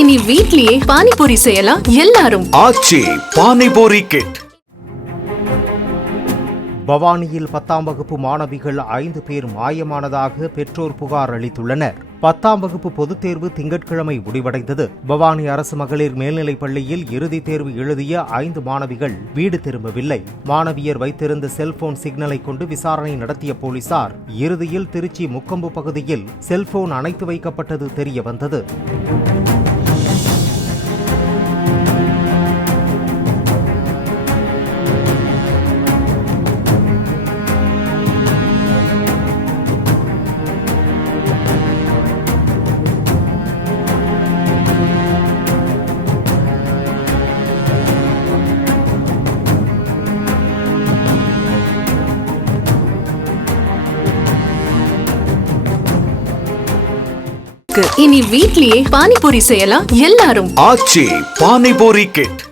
இனி வீட்லயே பானிபூரி செய்யலாம் எல்லாரும். ஆச்சி பானிபூரி கிட். பவானியில் 10ஆம் வகுப்பு மாணவிகள் 5 பேர் மாயமானதாக பெற்றோர் புகார் அளித்துள்ளனர். 10ஆம் வகுப்பு பொதுத் தேர்வு திங்கட்கிழமை முடிவடைந்தது. பவானி அரசு மகளிர் மேல்நிலைப் பள்ளியில் இறுதித் தேர்வு எழுதிய 5 மாணவிகள் வீடு திரும்பவில்லை. மாணவியர் வைத்திருந்த செல்போன் சிக்னலை கொண்டு விசாரணை நடத்திய போலீசார் இறுதியில் திருச்சி முக்கொம்பு பகுதியில் செல்போன் அணைத்து வைக்கப்பட்டது தெரியவந்தது. இனி வீட்லயே பானிபூரி செய்யலாம் எல்லாரும். ஆச்சி பானிபூரி கிட்.